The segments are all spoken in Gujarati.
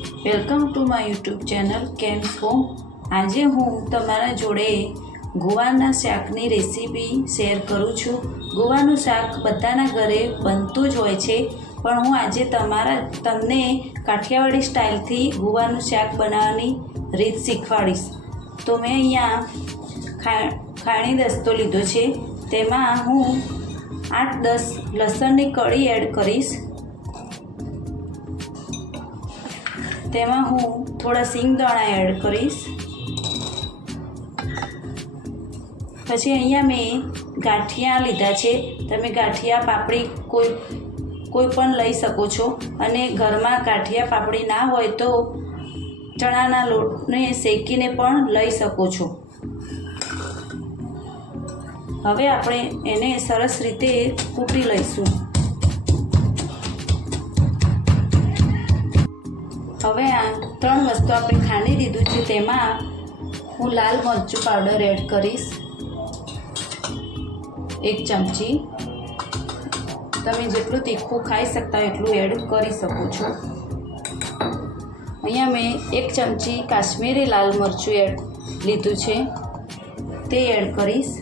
Welcome to my YouTube channel કેમ છો। આજે હું તમારા જોડે ગુવારના શાકની રેસીપી શેર કરું છું। ગુવાનું શાક બધાના ઘરે બનતું જ હોય છે, પણ હું આજે તમને કાઠિયાવાડી સ્ટાઇલથી ગુવાનું શાક બનાવવાની રીત શીખવાડીશ। તો મેં અહીંયા ખાણી દસ્તો લીધો છે, તેમાં હું 8-10 લસણની કળી એડ કરીશ। તેમાં હું થોડા સિંગદાણા એડ કરીશ। પછી અહીંયા મેં ગાંઠિયા લીધા છે, તમે ગાંઠિયા પાપડી કોઈ પણ લઈ શકો છો, અને ઘરમાં ગાંઠિયા પાપડી ના હોય તો ચણાના લોટને શેકીને પણ લઈ શકો છો। હવે આપણે એને સરસ રીતે કૂટી લઈશું। હવે આ 3 વસ્તુ આપણે ખાંડી દીધું છે, તેમાં હું લાલ મરચું પાવડર એડ કરીશ 1 ચમચી। તમે જેટલું તીખું ખાઈ શકતા એટલું એડ કરી શકો છો। અહીંયા મેં 1 ચમચી કાશ્મીરી લાલ મરચું લીધું છે, તે એડ કરીશ।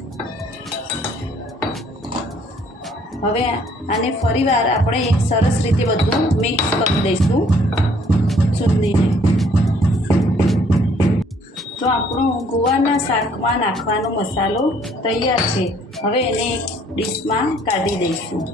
હવે આને ફરીવાર આપણે સરસ રીતે બધું મિક્સ કરી દઈશું સુંદીને। તો આપણો ગુવાના શાકમાં નાખવાનો મસાલો તૈયાર છે। હવે એને એક ડીશમાં કાઢી દઈશું।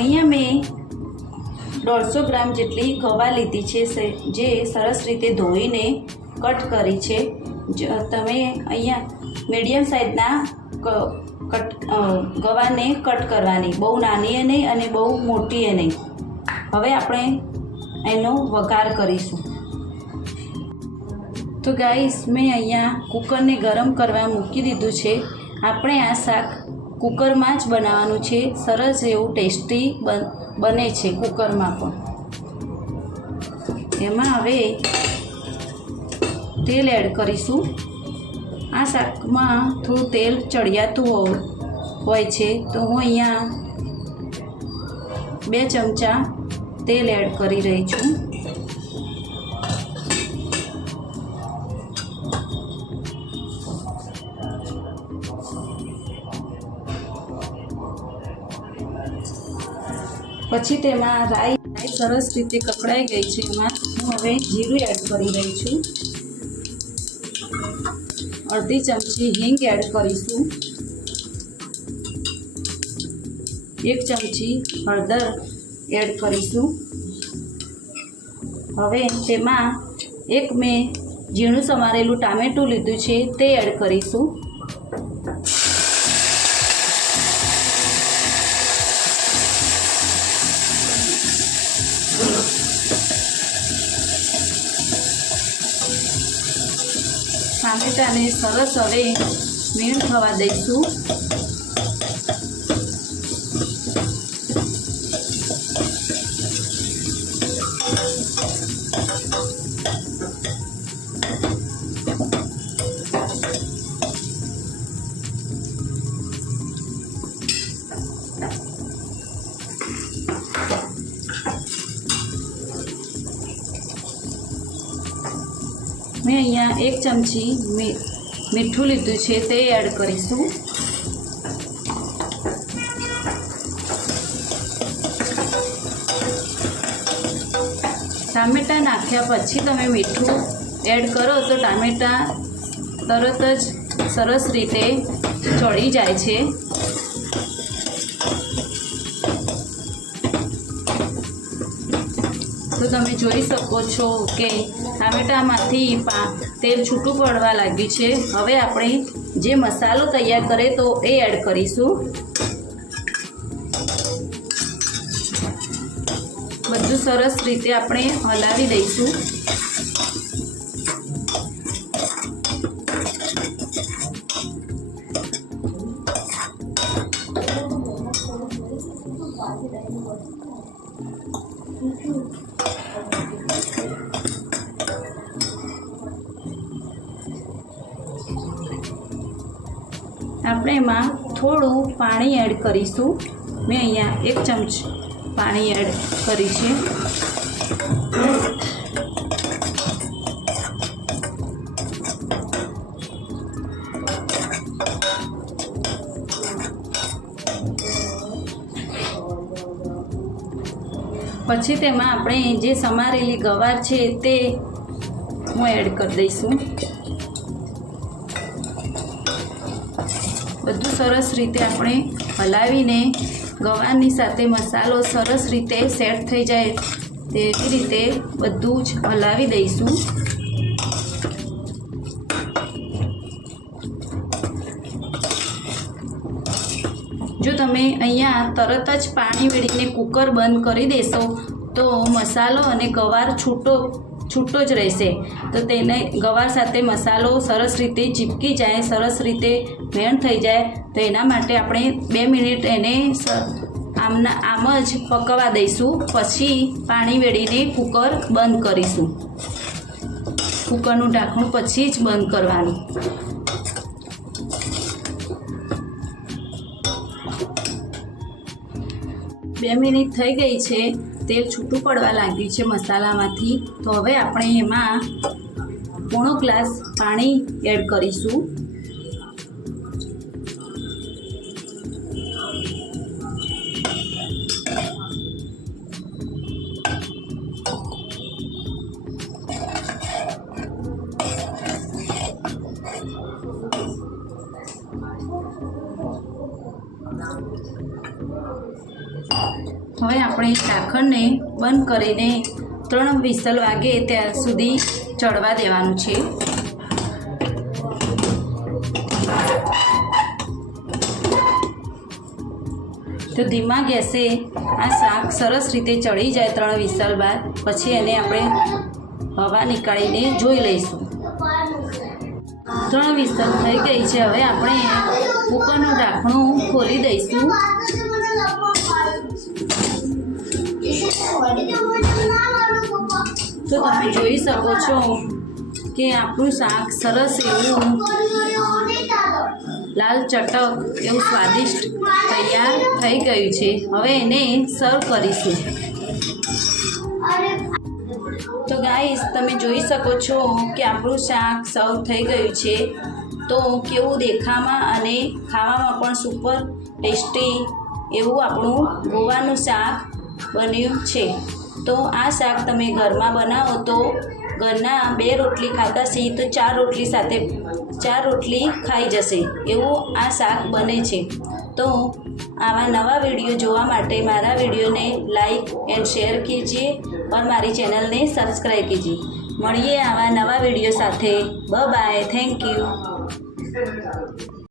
અહીંયા મેં 150 ગ્રામ જેટલી ગવા લીધી છે, જે સરસ રીતે ધોઈને કટ કરી છે। તમે અહીંયા મીડિયમ સાઇઝના ગવાને કટ કરવાની, બહુ નાની એ નહીં અને બહુ મોટી એ નહીં। હવે આપણે એનો વઘાર કરીશું। તો ગાઈસ, મેં અહીંયા કુકરને ગરમ કરવા મૂકી દીધું છે। આપણે આ શાક કુકરમાં જ બનાવવાનું છે, સરસ એવું ટેસ્ટી બને છે કુકરમાં પણ। એમાં હવે તેલ એડ કરીશું। આ શાકમાં થોડું તેલ ચડિયાતું હોય છે, તો હું અહીંયા 2 ચમચા તેલ એડ કરી રહી છું। પછી તેમાં રાઈ સરસ રીતે કકડાઈ ગઈ છે, એમાં હું હવે જીરું એડ કરી રહી છું। અડધી ચમચી હિંગ એડ કરીશું। 1 ચમચી હળદર એડ કરીશું। હવે તેમાં મેં ઝીણું સમારેલું ટામેટું લીધું છે, તે એડ કરીશું। ટામેટાને સરસ હવે મેળ થવા દઈશું। મેં અહીંયા 1 ચમચી મીઠું લીધું છે, તે એડ કરીશું। ટામેટાં નાખ્યા પછી તમે મીઠું એડ કરો તો ટામેટાં તરત જ સરસ રીતે ચડી જાય છે। તો તમે જોઈ શકો છો કે ટામેટામાંથી તેલ છૂટું પડવા લાગ્યું છે। હવે આપણે જે મસાલો તૈયાર કરે તો એ એડ કરીશું। બધું સરસ રીતે આપણે હલાવી દઈશું। આપણે એમાં થોડું પાણી એડ કરીશું. મેં અહીંયા 1 ચમચ પાણી એડ કરી છે. પછી તેમાં આપણે જે સમારેલી ગવાર છે તે હું એડ કરી દઈશું. બધું સરસ રીતે આપણે હલાવીને ગવારની સાથે મસાલો સરસ રીતે સેટ થઈ જાય તેવી રીતે બધું જ હલાવી દઈશું. જો તમે અહીંયા તરત જ પાણી વેડીને કુકર બંધ કરી દેશો તો મસાલો અને ગવાર છૂટો જ રહેશે. તો તેને ગવાર સાથે મસાલો સરસ રીતે ચીપકી જાય, સરસ રીતે મેણ થઈ જાય. તો એના માટે આપણે 2 મિનિટ એને આમ જ પકવવા દઈશું. પછી પાણી વેડીને કુકર બંધ કરીશું. કુકરનું ઢાંકણું પછી જ બંધ કરવાનું. બે મિનિટ થઈ ગઈ છે. તેલ છૂટું પડવા લાગ્યું છે મસાલામાંથી. તો હવે આપણે એમાં પોણો ગ્લાસ પાણી એડ કરીશું. હવે આપણે ઢાંકણને બંધ કરીને 3 વિસલ વાગે ત્યાં સુધી ચડવા દેવાનું છે. તો ધીમા ગેસે આ શાક સરસ રીતે ચડી જાય 3 વિસલ બાદ પછી એને આપણે હવા નીકાળીને જોઈ લઈશું. 3 વિસલ થઈ ગઈ છે. હવે આપણે કુકરનું ઢાંકણું ખોલી દઈશું. તો તમે જોઈ શકો છો કે આપણું શાક સરસ એવું લાલ ચટક એવું સ્વાદિષ્ટ તૈયાર થઈ ગયું છે. હવે એને સર્વ કરીશું. તો ગાઈસ તમે જોઈ શકો છો કે આપણું શાક સર્વ થઈ ગયું છે. તો કેવું દેખાવામાં અને ખાવામાં પણ સુપર ટેસ્ટી એવું આપણું ગોવાનું શાક બન્યું છે. તો આ શાક તમે ઘરમાં બનાવો તો ઘરના 2 રોટલી ખાતા સી તો 4 રોટલી સાથે 4 રોટલી ખાઈ જશે એવું આ શાક બને છે. તો આવા નવા વિડીયો જોવા માટે મારા વિડીયોને લાઈક એન્ડ શેર કીजिए और મારી ચેનલને સબસ્ક્રાઈબ કીजिए. મળીએ આવા નવા વિડીયો સાથે. Bye bye. Thank you.